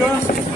नाटक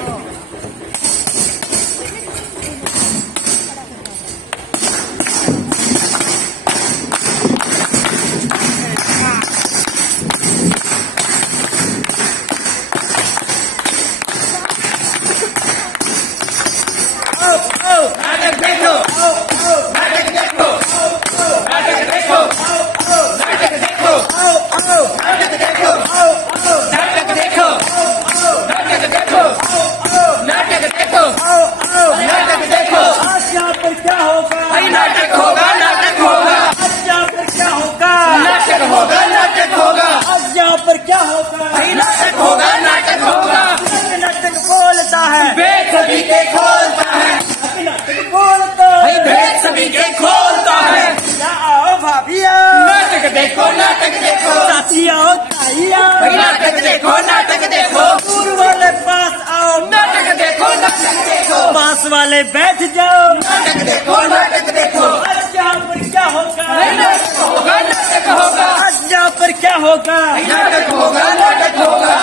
देखो नाटक देखो, दूर वाले पास आओ नाटक देखो नाटक देखो, पास वाले बैठ जाओ नाटक देखो नाटक देखो। आज यहाँ पर क्या होगा? नाटक होगा नाटक होगा। आज यहाँ पर क्या होगा? नाटक होगा नाटक होगा।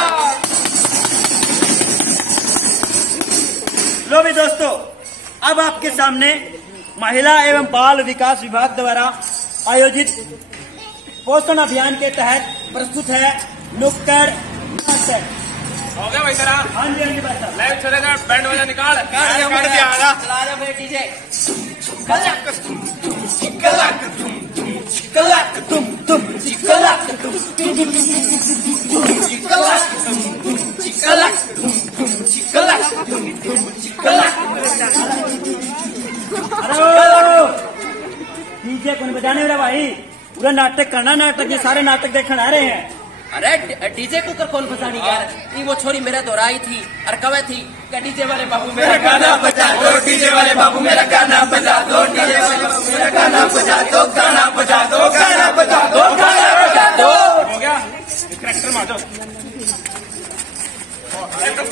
लो भी दोस्तों, अब आपके सामने महिला एवं बाल विकास विभाग द्वारा आयोजित पोषण अभियान के तहत प्रस्तुत है नुक्कड़ नाटक। हो गया भाई तेरा? हाँ जी हाँ जी भाई साहब। लाइव चलेगा, बैंड वाला निकाल। डीजे कौन बजाने वाला भाई? पूरा नाटक करना, नाटक ये सारे नाटक देखने आ रहे हैं। अरे डीजे कुकर कौन बजानी यार? वो छोरी मेरा दोहराई थी और कवे थी डीजे वाले बाबू मेरा गाना बजा दो, डीजे वाले बाबू मेरा गाना बजा दो, डीजे वाले बाबू मेरा गाना बजा दो, गाना बजा दो, गाना बजा दो, गाना बजा दो। हो गया? करेक्टर में आ जाओ।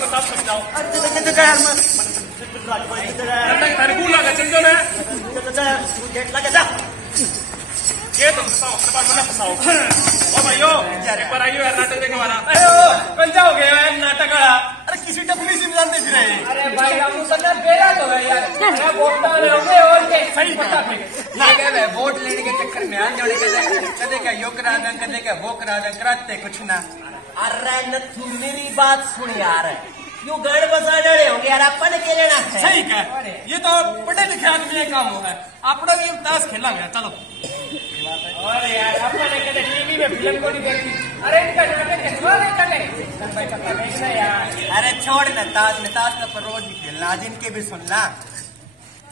सब समझाओ। ये तो फंसाओ, अपने पास मत फंसाओ। ओ भाइयों, एक बार आइयो यार, नाटक देखने वाला। कल जाओगे यार नाटक वाला? अरे किसी टपली से जानते फिर। अरे भाई हम तो बेरा तो है यार, वोट डाले होंगे और के सही पता है ना के वोट लेने के चक्कर में आने वाले कदे का यो करा दें, कदे का वो करा दें, कराते कुछ ना। अरे नथु मेरी बात सुन यार, यू गड़ बजा डरे होंगे यार, अपन के लेना है। सही कह, ये तो पढ़े लिखे आदमी का काम होगा। अपना ये ताश खेला गया, चलो। और यार अपन कहते टीवी में फिल्म को नहीं देखती। अरे इनका नाटक छोड़ चले देखना यार। अरे छोड़ नताश नताश तो पर रोज ही खेलना, आज इनके भी सुनना।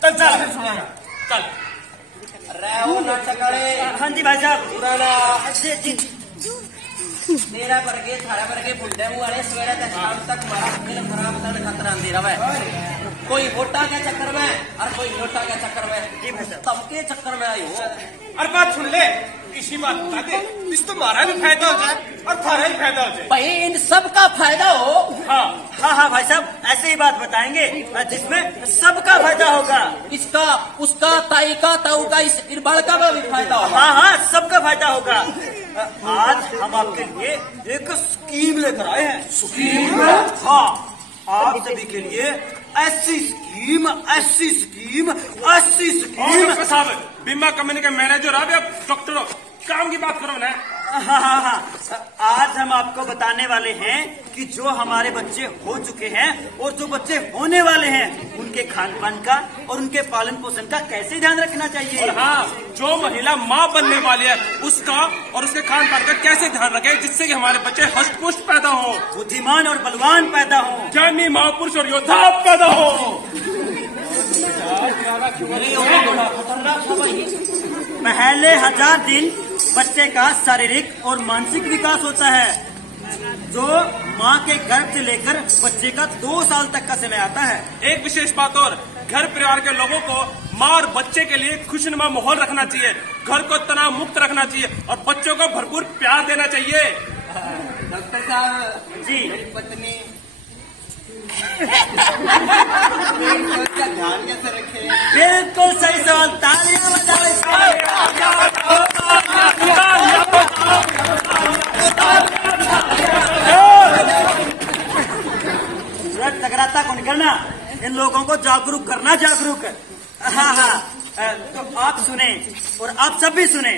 चल चल सुना चल। अरे वो नाटक वाले। हाँ जी भाई साहब। पुराना तेरा वर्गे थारा वर्गे बुढ़े वाले सवेरे तक शाम तक मारा फिल्म खराब करने खतरा अंधेरा है। कोई वोटा के चक्कर में और कोई नोटा के चक्कर में, सबके चक्कर में आई हो। और बात सुन ले, इसी बात बता दे, इस तुम्हारा भी फायदा हो जाए और थारा भी फायदा हो जाए। भाई इन सब का फायदा हो। हाँ हाँ हाँ भाई साहब, ऐसे ही बात बताएंगे जिसमें सबका फायदा होगा। इसका उसका ताई का ताऊ का इस इरबाल का भी फायदा होगा। हाँ हाँ सबका फायदा होगा। आज हम आपके लिए एक स्कीम लेकर आए हैं। स्कीम? हाँ, आप सभी के लिए ऐसी स्कीम, ऐसी स्कीम, ऐसी स्कीम। साहब बीमा कंपनी के मैनेजर आप या डॉक्टर हो, काम की बात करो ना। हाँ हाँ हाँ, आज हम आपको बताने वाले हैं कि जो हमारे बच्चे हो चुके हैं और जो बच्चे होने वाले हैं उनके खान पान का और उनके पालन पोषण का कैसे ध्यान रखना चाहिए। और हाँ, जो महिला माँ बनने वाली है उसका और उसके खान पान का कैसे ध्यान रखें जिससे कि हमारे बच्चे हष्ट पुष्ट पैदा हो, बुद्धिमान और बलवान पैदा हो, ज्ञानी महापुरुष और योद्धा पैदा हो। पहले 1000 दिन बच्चे का शारीरिक और मानसिक विकास होता है, जो माँ के गर्भ से लेकर बच्चे का 2 साल तक का समय आता है। एक विशेष बात और, घर परिवार के लोगों को माँ और बच्चे के लिए खुशनुमा माहौल रखना चाहिए, घर को तनाव मुक्त रखना चाहिए और बच्चों को भरपूर प्यार देना चाहिए। डॉक्टर साहब जी, पत्नी ध्यान कैसे रखे? बिल्कुल सही सवाल, तालियां बजाओ। सूरज जगराता को निकलना, इन लोगों को जागरूक करना, जागरूक। हाँ हाँ, तो आप सुने और आप सब भी सुने,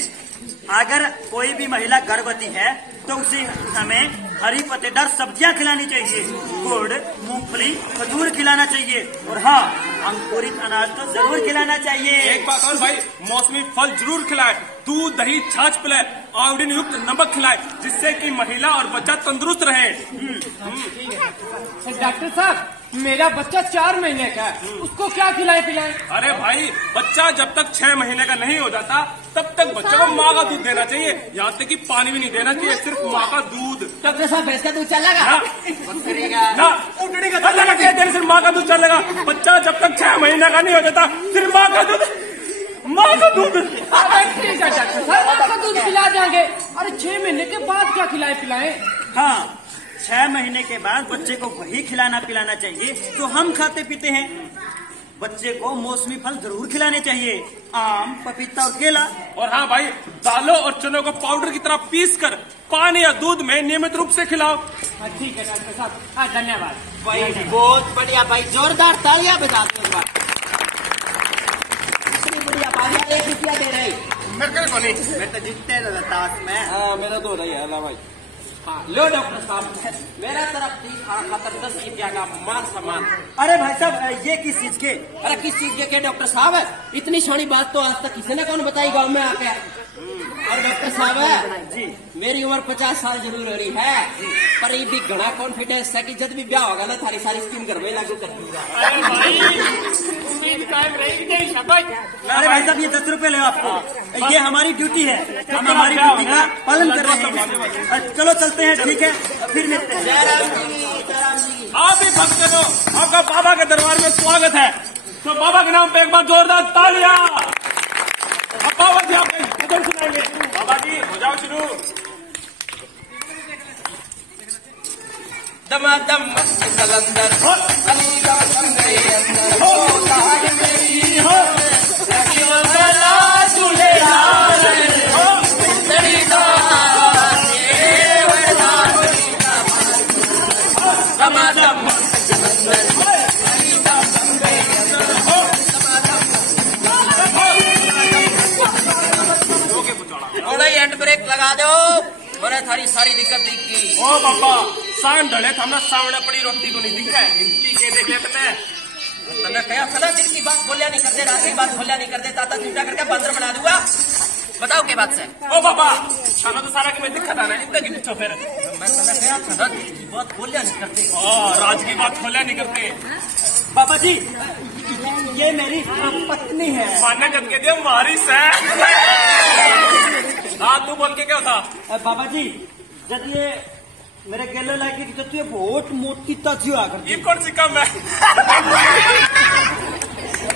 अगर कोई भी महिला गर्भवती है तो उसे हमें हरी पत्तेदार सब्जियां खिलानी चाहिए, गुड़, मूंगफली, खजूर खिलाना चाहिए, और हाँ, अंकुरित अनाज तो जरूर खिलाना चाहिए। एक बात और भाई, मौसमी फल जरूर खिलाए, दूध, दही, छाछ पिलाए, आयोडीन युक्त नमक खिलाए, जिससे कि महिला और बच्चा तंदुरुस्त रहे। डॉक्टर साहब, मेरा बच्चा 4 महीने का है, उसको क्या खिलाए पिलाए? अरे भाई, बच्चा जब तक 6 महीने का नहीं हो जाता तब तक बच्चे को माँ का दूध देना चाहिए, यहाँ तक कि पानी भी नहीं देना चाहिए, सिर्फ माँ का दूध। डॉक्टर साहब, भैंस का दूध चलेगा? उठने का चलेगा, सिर्फ माँ का दूध चलेगा। बच्चा जब तक 6 महीने का नहीं हो जाता सिर्फ माँ का दूध, माँ का दूध। ठीक है डॉक्टर साहब, माँ का दूध खिला देंगे। अरे 6 महीने के बाद क्या खिलाए पिलाए? हाँ, 6 महीने के बाद बच्चे को वही खिलाना पिलाना चाहिए जो हम खाते पीते हैं। बच्चे को मौसमी फल जरूर खिलाने चाहिए, आम, पपीता और केला। और हाँ भाई, दालों और चनों को पाउडर की तरह पीसकर पानी या दूध में नियमित रूप से खिलाओ। ठीक है डॉक्टर साहब, हाँ धन्यवाद भाई, बहुत बढ़िया भाई, जोरदार तालियां बजा दो इस बार। इतनी बढ़िया तालियां, 1 रुपया दे रहे। मेरे को नहीं, मैं तो जीतते हैं ताश में। हाँ, मेरा तो रही है भाई। हाँ, लो डॉक्टर साहब, मेरा तरफ थी खातर 10 रुपया का मान सम्मान। अरे भाई साहब, ये किस चीज के? अरे किस चीज के डॉक्टर साहब? इतनी शानी बात तो आज तक किसी ने कौन बताई गांव में आके। और डॉक्टर साहब जी, मेरी उम्र 50 साल जरूर हो रही है, पर ये भी घना कॉन्फिडेंस है कि जब भी ब्याह होगा ना, थारी सारी स्कीम घर में लागू कर दूंगा। अरे भाई साहब, ये 10 रुपए ले आपको, ये हमारी ड्यूटी है, हम हमारी ड्यूटी का पालन कर रहे हैं। चलो चलते हैं, ठीक है, फिर मिलते हैं। आप भी भक्त हो, आपका बाबा के दरबार में स्वागत है, तो बाबा के नाम पे एक बार जोरदार तालियां। अब बाबा जी आप गजल सुनाएंगे। बाबा जी हो जाओ शुरू। दमादम कलंदर अलीगा संगे अंदर हो ताज मेरी हो लगी वंदना दूल्हे लाल हो दड़ीदा ये वरदान दमादम कलंदर अलीगा संगे अंदर हो थोड़ा ही हैंड ब्रेक लगा दो, बोले थारी सारी दिक्कत दिखी। ओ बाबा, शान ढले तो हमने सामने पड़ी रोटी को नहीं दिखा है, हिंदी के देख लेते हैं। तने कहा सदा दिन की बात खोलिया नहीं करते, रात की बात खोलिया नहीं करते, ताता झूठा करके बंदर बना दूंगा। बताओ क्या बात से? ओ बाबा, खाना तो सारा की मैं दिखा था ना, इतना की पूछो फिर। मैं तने कहा सदा दिन की बात खोलिया नहीं करते। राज की बात खोलिया नहीं करते। बाबा जी, ये मेरी पत्नी है। माने जब के दिया मारी से। हाँ, तू बोल के क्या था? बाबा जी, जब ये मेरे गले लाके कि तो ये बहुत मोटी ताजी आ कर। ये कौन सी कम है?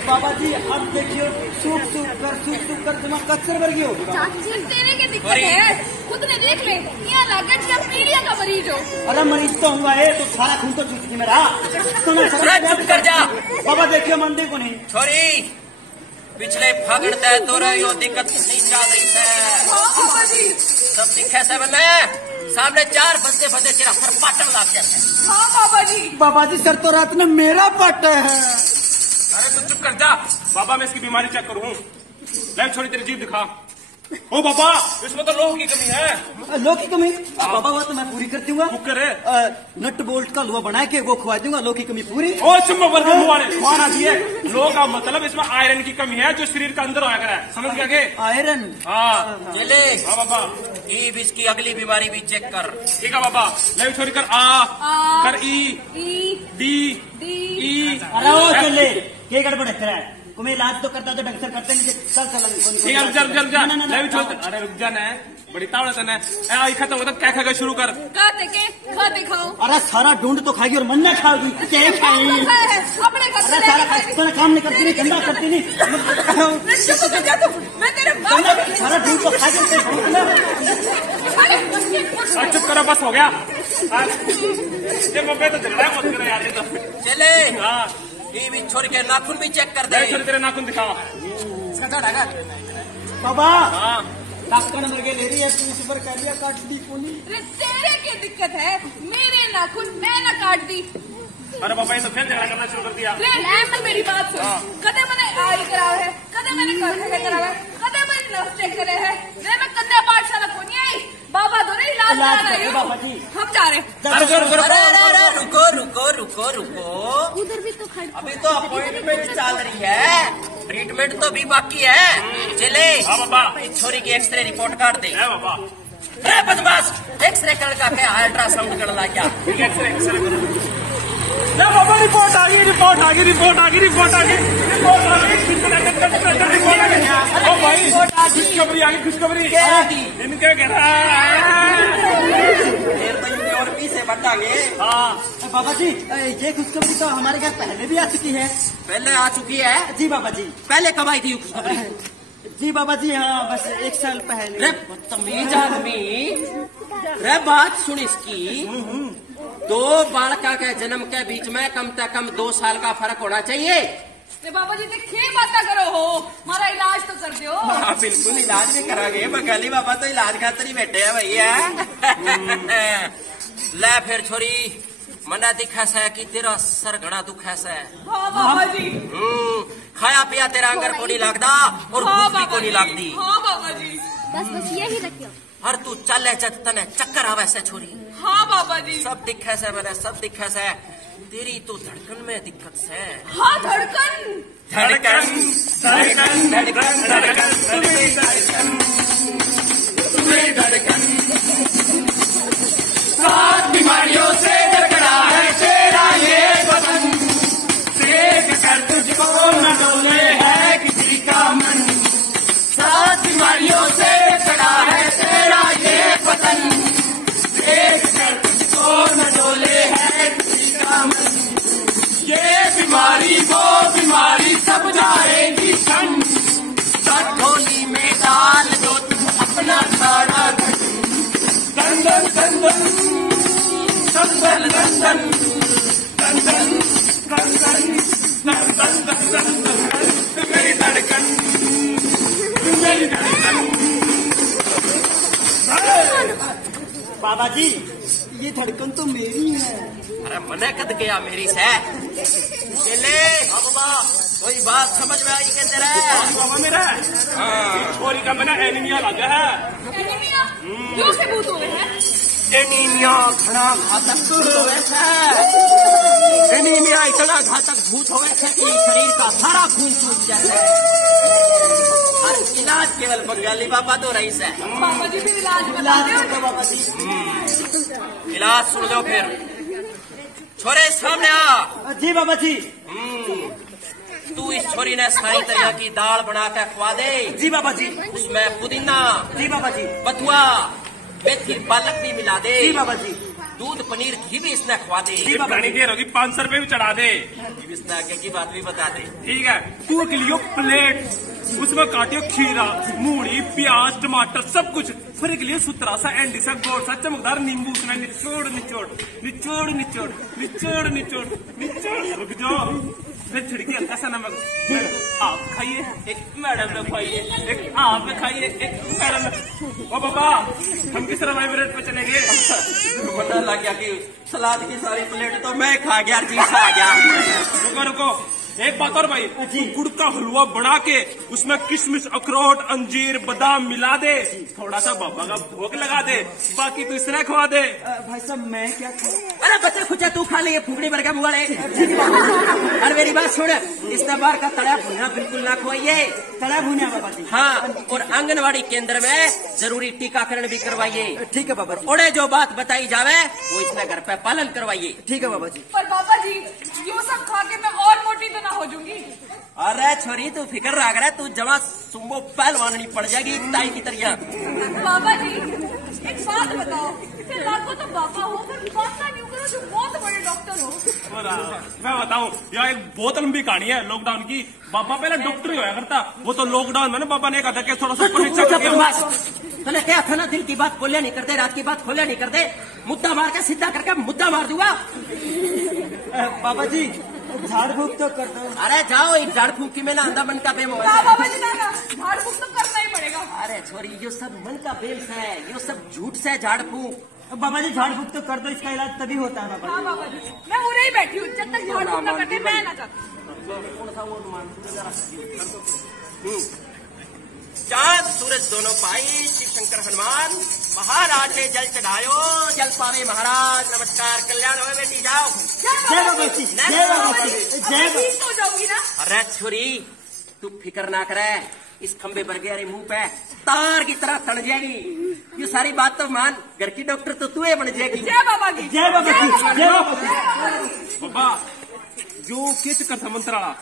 बाबा जी, अब देखियो, सूख कर तुम्हारा कच्चर वर्गी हो गया। चाची तेरे की दिक्कत है, खुद ने देख ले, यहाँ लागत या पीलिया का मरीज हो। अरे मरीज तो हुआ है, तो सारा खून तो चूस गया मेरा। चुप कर जा। बाबा देखियो, मंदिर को नहीं। छोरी, पिछले फागण तय तो रही हो, दिक्कत नहीं चल रही है। सब दिखे से बने सामने 4 बंदे तेरा सर पाटन लाग जाते हैं। हाँ बाबा जी। बाबा जी, सर तो रात में मेरा पाटा है। अरे तू चुप कर जा। बाबा, मैं इसकी बीमारी चेक करूँ। ले छोड़ी, तेरी जीभ दिखा। ओ बाबा, इसमें तो लोह की कमी है। लोह की कमी? बाबा वो तो मैं पूरी कर दूंगा। कुकर है, नट बोल्ट का हलवा बना के वो खुआ दूंगा, लोह की कमी पूरी। ओ चुम्मा वर्ग खुआना दिए। लोह का मतलब इसमें आयरन की कमी है जो शरीर का अंदर होया करे, समझ गया के? आयरन? हाँ चले। हाँ बाबा, इसकी अगली बीमारी भी चेक कर। ठीक है बाबा। ले छोड़ी कर आ, कर ई, डी, ई। अरे ओ चले, क्या गड़बड़ है? तुम्हें इलाज तो करता तो ढंग से करते नहीं। चल ठीक है, चल चल जा। ले छोड़। अरे रुक जा ना, बड़ी तावड़त है ना। आई खत्म होता क्या खा शुरू कर। खाते खाओ। अरे सारा ढूंढ तो खाएगी और मन ना खाओगी, क्या खाएगी? अपने घर अरे सारा काम नहीं करती, नहीं धंधा करती, नहीं मैं तेरे सारा ढूंढ तो खाएगी। चुप करो, बस हो गया। ये मम्मी तो झगड़ा मत करो यार। चले। हाँ, भी छोड़ के नाखून भी चेक कर दे। तेरे नाखून दिखा। बाबा, हाँ, डॉक्टर नंबर के ले रही है, तू इस पर कह दिया काट दी पूनी। तेरे की दिक्कत है, मेरे नाखून मैं ना काट दी। अरे बाबा ये तो फिर झगड़ा करना शुरू कर दिया। ले मेरी बात सुन। कदे मैंने आई करा है, कदे मैंने कर करा है, कदे मैंने नस्ते करे है। रे मैं कन्या पाठशाला को नहीं आई, बाबा दो रे इलाज करा रही हूँ। हम जा रहे। रुको। उधर भी तो खड़। अभी तो अपॉइंटमेंट चल रही है, ट्रीटमेंट तो भी बाकी है। चले बाबा इस छोरी की एक्सरे रिपोर्ट काट दे। बाबा बदमाश, एक्सरे कर का क्या अल्ट्रासाउंड कर ला क्या? बाबा रिपोर्ट आ गई। ओ भाई खुशखबरी आ गई, खुशखबरी। इनके कह रहा और पीछे बताएंगे। हाँ बाबा जी, ये खुशखबरी तो हमारे घर पहले भी आ चुकी है। पहले आ चुकी है? जी बाबा जी। पहले कब आई थी ये खुशखबरी? जी बाबा जी, हाँ बस 1 साल पहले। रे बदतमीज आदमी, रे बात सुन इसकी। 2 बालका के जन्म के बीच में कम से कम 2 साल का फर्क होना चाहिए। बाबा जी खेल बात करो हो, हमारा इलाज तो कर दो। हाँ बिल्कुल इलाज भी करांगे। बंगाली बाबा तो इलाज खातर ही बैठे हैं भैया। ले फिर छोरी, मना दिखा से कि तेरा सर घना दुखा से। हाँ बाबा जी। खाया पिया तेरा अंगर को नहीं लगता और भूख भी को नहीं लगती। हाँ बाबा जी। बस यही रखियो। हर तू चले तने चक्कर आवे से छोरी। हाँ बाबा जी। सब दिखे से मैंने, सब दिखे से। तेरी तो धड़कन में दिक्कत से। हाँ धड़कन। सात बीमारियों से जकड़ा है तेरा ये बदन, देख कर तुझको न डोले है किसी का मन। 7 बीमारियों से जकड़ा है तेरा ये बदन, देख कर तुझको न डोले है किसी का मन। ये बीमारी वो बीमारी सब जाएगी सन, ढोली में डाल दो तुम अपना सारा दंदन दंदन दंदन दंदन दंदन दंदन दंदन दंदन मेरी धड़कन, मेरी धड़कन। बाबा जी, ये धड़कन तो मेरी है। अरे मने कद गया मेरी से। चले कोई बात समझ में आई क्या तेरा? बाबा मेरा छोरी का मैंने एनीमिया लगा है। एनीमिया क्यों से भूत हुए हैं? एनीमिया घना घातक भूत होवे है। एनीमिया इतना घातक भूत होवे है कि शरीर का सारा खून सूख जाता है। और इलाज केवल बंगाली बाबा तो रही है। बाबा जी फिर इलाज बता दो। बाबा जी। इलाज सुन लो फिर। छोरे सामने आ। जी बाबा जी। तू इस छोरी ने सारी तरह की दाल बना के खवा दे। जी बाबा जी। उसमें पुदीना, जी बाबा जी। बथुआ, मेथी पालक भी मिला दे। जी बाबा जी। दूध पनीर घी भी इसने खवा दे। ये घनी देर होगी, 500 रुपए भी चढ़ा दे। इसने आगे की बात भी बता दे। ठीक है, तू के लिए प्लेट, उसमें काटियो खीरा, मूली, प्याज, टमाटर सब कुछ। फिर एक लिए सुतरा सा, एंडी सा, गोड़ सा, चमकदार नींबू उसमें निचोड़ निचोड़ निचोड़ निचोड़ निचोड़ निचोड़ निचोड़। रुक जाओ, फिर छिड़की हल्का सा नमक। आप खाइए, एक मैडम ने खाइए, एक आप खाइए, एक मैडम। ओ बाबा, हम किस तरह वाइब्रेट पे चलेंगे? पता लग गया कि सलाद की सारी प्लेट तो मैं खा गया, जी आ गया। रुको रुको, एक बात और भाई, गुड़ का हलवा बना के उसमें किशमिश, अखरोट, अंजीर, बादाम मिला दे, थोड़ा सा बाबा का भोग लगा दे, बाकी तू इसने खवा दे। भाई साहब मैं क्या खाऊं? अरे बच्चे खुचा तू खा ले, फुगड़ी भर के मुगाड़े। अरे मेरी बात सुन, इस बार का तड़ा भुना बिल्कुल ना खुआइए। तड़ा भुना बाबा जी। हाँ, और आंगनवाड़ी केंद्र में जरूरी टीकाकरण भी करवाइए। ठीक है बाबा जी। उन्हें जो बात बताई जावे वो इसने घर पे पालन करवाइए। ठीक है बाबा जी। पर बाबा जी यो सब खा के मैं और मोटी तो ना हो जाऊंगी? अरे छोरी तू फिक्र रख रहा, तू जमा सुम्बो पहलवान नहीं पड़ जाएगी ताई की तरह। बाबा जी एक बात बताओ, फिर आपको तो बाबा हो, फिर बात का नहीं करो जो बहुत बड़े डॉक्टर हो। मैं बताऊं, यह एक बहुत लंबी कहानी है लॉकडाउन की। बाबा पहले डॉक्टर ही होया करता, वो तो लॉकडाउन में ना बाबा ने कहा था कि थोड़ा सा ऊपर नीचे करके। तूने क्या था ना, दिल की बात खोलिया नहीं करते, रात की बात खोलिया नहीं करते, मुद्दा मार के सीधा करके मुद्दा मार दूंगा। बाबा जी झाड़ फूक तो कर दो। अरे जाओ, इस झाड़ फूक की में ना अंधा मन का बेम हो। बाबा जी ना झाड़ फूक तो करना ही पड़ेगा। अरे छोरी, यो सब मन का बेम है, यो सब झूठ से झाड़ फूक। बाबा जी झाड़ फूक तो कर दो, इसका इलाज तभी होता है बाबा हाँ बाबा जी, मैं उरे ही बैठी हूँ, जब तक झाड़ फूक न करते मैं ना चाहती। चांद सूरज दोनों पाई, शिव शंकर हनुमान महाराज ने जल चढ़ायो, जल पावे महाराज नमस्कार, कल्याण होए बेटी जाओ। जय बाबा जी, जय बाबा जी, जय बाबा। ठीक हो जाऊंगी ना? अरे छोरी तू फिक्र ना करे, इस खंबे पर गया रे मुंह पे तार की तरह तड़ जाएगी। ये सारी बात तो मान, घर की डॉक्टर तो तू ही बन जाएगी। जय बाबा जी, जय बाबा जी, जय बाबा जी। बाबा जो के चक्कर था मंत्राला,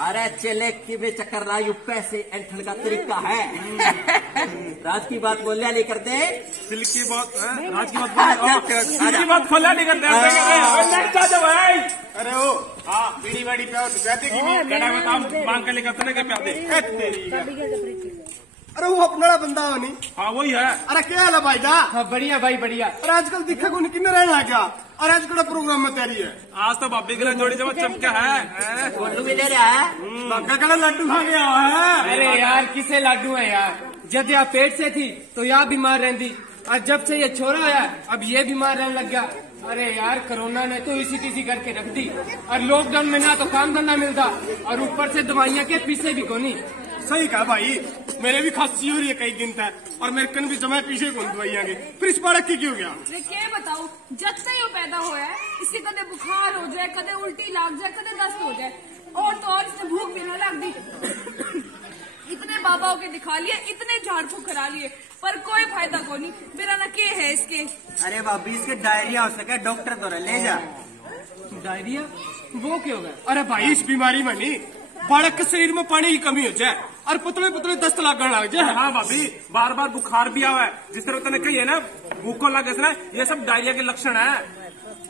अरे चले कि वे चक्कर लायु पैसे एंठन का तरीका है। राज की बात बोलिया नहीं करते, दिल की बात राज की बात दिल की बात खोला नहीं करते भाई। अरे ओ हाँ बीड़ी वाड़ी प्याओ तो कहते कि नहीं गड़ा में काम मांग कर लेकर तने के प्यादे। अरे वो अपना बंदा हो नहीं। हाँ वही है। अरे क्या हाल है भाई दा? हाँ बढ़िया भाई बढ़िया। अरे आजकल दिखा को नहीं किन्ने रहना क्या? अरे आज कड़ा प्रोग्राम में तैयारी है। आज तो बाबी के जोड़ी जब चमका है। बोलू भी ले रहा है, बाका कड़ा लड्डू खा गया है। अरे यार किसे लाडू है यार, जब यहाँ पेट से थी तो यहाँ बीमार रहती, और जब से ये छोरा आया अब ये बीमार रहने लग गया। अरे यार कोरोना ने तो इसी किसी करके रख दी, और लॉकडाउन में ना तो काम धंधा मिलता और ऊपर से दवाइयाँ के पीछे भी कोनी। सही कहा भाई, मेरे भी खांसी हो रही है कई दिन तक, और मेरे कन भी जमा पीछे कौन दवाइयाँ के, फिर इस बार की क्यों गया? मैं क्या बताऊं, जब से ये पैदा हुआ है इससे कदे बुखार हो जाए, कदे उल्टी लाग जाए, कदे दस्त हो जाए, और तो और इससे भूख भी न लग दी। इतने बाबाओं के दिखा लिए, इतने झाड़ फूक करा लिए, पर कोई फायदा को नहीं। मेरा न के है इसके। अरे बाबी इसके डायरिया हो सके, डॉक्टर तो ले जा। डायरिया वो क्यों होगा? अरे भाई इस बीमारी में नहीं, बालक के शरीर में पानी की कमी हो जाए और पुतले पुतले दस्त लगने लग जाए। हाँ भाभी बार बार बुखार भी आवा है, जिस तरह तने कही है ना भूखो लगे ना, ये सब डायरिया के लक्षण है।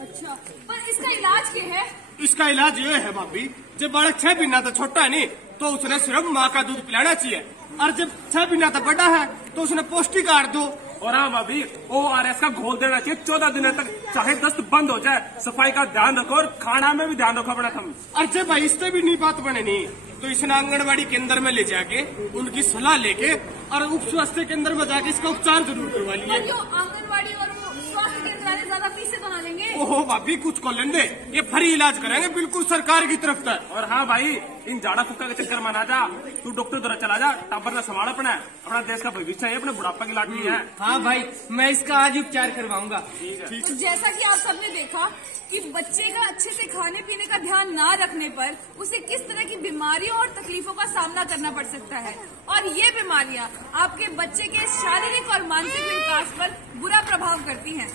अच्छा, पर इसका इलाज क्या है? इसका इलाज ये है भाभी, जब बालक 6 महीना तो छोटा है नहीं तो उसने सिर्फ माँ का दूध पिलाना चाहिए, और जब 6 महीना तक बड़ा है तो उसने पौष्टिक आहार दो। और हाँ भाभी ORS का घोल देना चाहिए 14 दिनों तक, चाहे दस्त बंद हो जाए। सफाई का ध्यान रखो और खाना में भी ध्यान रखो अपना तुम। और जब भाई इससे भी नहीं बात बने नहीं तो इसने आंगनबाड़ी केंद्र में ले जाके उनकी सलाह लेके और उप स्वास्थ्य केंद्र में जाके इसका उपचार जरूर करवा पर लिए। जो आंगनबाड़ी और वो स्वास्थ्य केंद्र वाले ज्यादा पैसे तो ना लेंगे? ओहो भाभी कुछ को लेंगे, ये फ्री इलाज करेंगे बिल्कुल सरकार की तरफ से। और हाँ भाई इन झाड़ा फुक्का के चक्कर में ना जा, तू डॉक्टर द्वारा चला जा, टाबर ने संभाल अपना देश का भविष्य है, अपने बुढ़ापा की लाठी है। हाँ भाई मैं इसका आज उपचार करवाऊंगा। तो जैसा कि आप सबने देखा कि बच्चे का अच्छे से खाने पीने का ध्यान ना रखने पर उसे किस तरह की बीमारियों और तकलीफों का सामना करना पड़ सकता है, और ये बीमारियां आपके बच्चे के शारीरिक और मानसिक विकास पर बुरा प्रभाव करती हैं।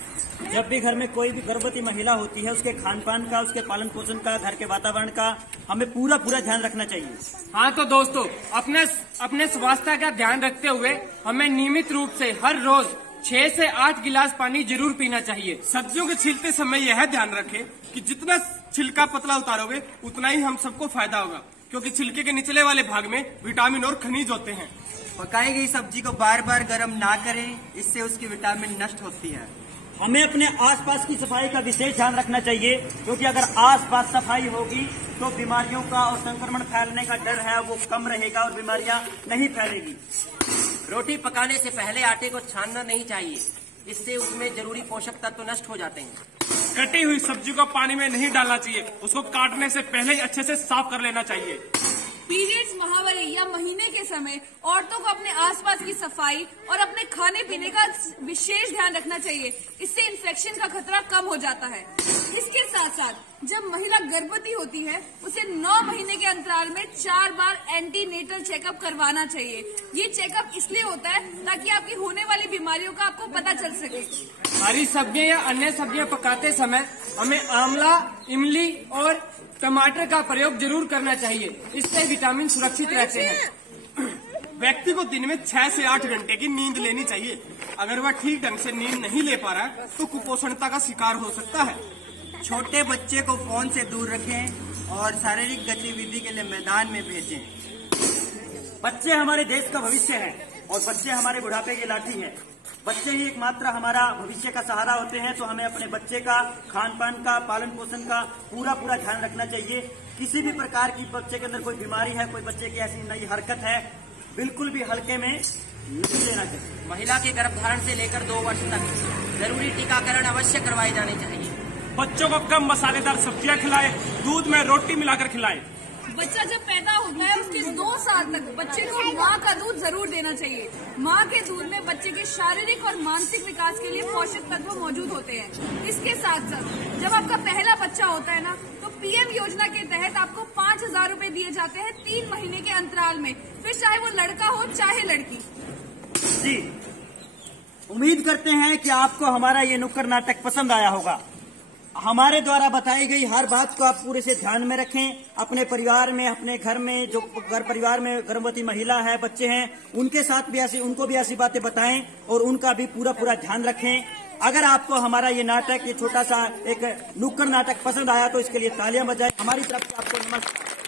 जब भी घर में कोई भी गर्भवती महिला होती है, उसके खान पान का, उसके पालन पोषण का, घर के वातावरण का हमें पूरा ध्यान रखना चाहिए। हाँ तो दोस्तों अपने स्वास्थ्य का ध्यान रखते हुए हमें नियमित रूप से हर रोज 6 से 8 गिलास पानी जरूर पीना चाहिए। सब्जियों के छीलते समय यह ध्यान रखें कि जितना छिलका पतला उतारोगे उतना ही हम सबको फायदा होगा, क्योंकि छिलके के निचले वाले भाग में विटामिन और खनिज होते हैं। पकाई गई सब्जी को बार बार गर्म ना करें, इससे उसकी विटामिन नष्ट होती है। हमें अपने आसपास की सफाई का विशेष ध्यान रखना चाहिए, क्योंकि अगर आसपास सफाई होगी तो बीमारियों का और संक्रमण फैलने का डर है वो कम रहेगा और बीमारियां नहीं फैलेगी। रोटी पकाने से पहले आटे को छानना नहीं चाहिए, इससे उसमें जरूरी पोषक तत्व नष्ट हो जाते हैं। कटी हुई सब्जी को पानी में नहीं डालना चाहिए, उसको काटने से पहले ही अच्छे से साफ कर लेना चाहिए। पीरियड्स, माहवारी या महीने के समय औरतों को अपने आसपास की सफाई और अपने खाने पीने का विशेष ध्यान रखना चाहिए, इससे इन्फेक्शन का खतरा कम हो जाता है। इसके साथ साथ जब महिला गर्भवती होती है उसे 9 महीने के अंतराल में 4 बार एंटीनेटल चेकअप करवाना चाहिए। ये चेकअप इसलिए होता है ताकि आपकी होने वाली बीमारियों का आपको पता चल सके। हरी सब्जियां या अन्य सब्जियां पकाते समय हमें आंवला, इमली और टमाटर का प्रयोग जरूर करना चाहिए, इससे विटामिन सुरक्षित रहते हैं। व्यक्ति को दिन में 6 से 8 घंटे की नींद लेनी चाहिए। अगर वह ठीक ढंग से नींद नहीं ले पा रहा तो कुपोषणता का शिकार हो सकता है। छोटे बच्चे को फोन से दूर रखें और शारीरिक गतिविधि के लिए मैदान में भेजें। बच्चे हमारे देश का भविष्य है और बच्चे हमारे बुढ़ापे की लाठी है। बच्चे ही एकमात्र हमारा भविष्य का सहारा होते हैं, तो हमें अपने बच्चे का खान पान का, पालन पोषण का पूरा ध्यान रखना चाहिए। किसी भी प्रकार की बच्चे के अंदर कोई बीमारी है, कोई बच्चे की ऐसी नई हरकत है बिल्कुल भी हल्के में नहीं लेना चाहिए। महिला के गर्भधारण से लेकर 2 वर्ष तक जरूरी टीकाकरण अवश्य करवाए जाने चाहिए। बच्चों को कम मसालेदार सब्जियां खिलाएं, दूध में रोटी मिलाकर खिलाएं। बच्चा जब पैदा होता है उसके 2 साल तक बच्चे को माँ का दूध जरूर देना चाहिए। माँ के दूध में बच्चे के शारीरिक और मानसिक विकास के लिए पोषक तत्व मौजूद होते हैं। इसके साथ साथ जब आपका पहला बच्चा होता है ना, तो पीएम योजना के तहत आपको 5,000 रूपए दिए जाते हैं 3 महीने के अंतराल में, फिर चाहे वो लड़का हो चाहे लड़की। जी, उम्मीद करते हैं कि आपको हमारा ये नुक्कड़ नाटक पसंद आया होगा। हमारे द्वारा बताई गई हर बात को आप पूरे से ध्यान में रखें। अपने परिवार में, अपने घर में जो घर परिवार में गर्भवती महिला है, बच्चे हैं, उनके साथ भी उनको भी ऐसी बातें बताएं और उनका भी पूरा ध्यान रखें। अगर आपको हमारा ये नाटक, ये छोटा सा एक नुक्कड़ नाटक पसंद आया तो इसके लिए तालियां बजाएं। हमारी तरफ से आपको नमस्कार।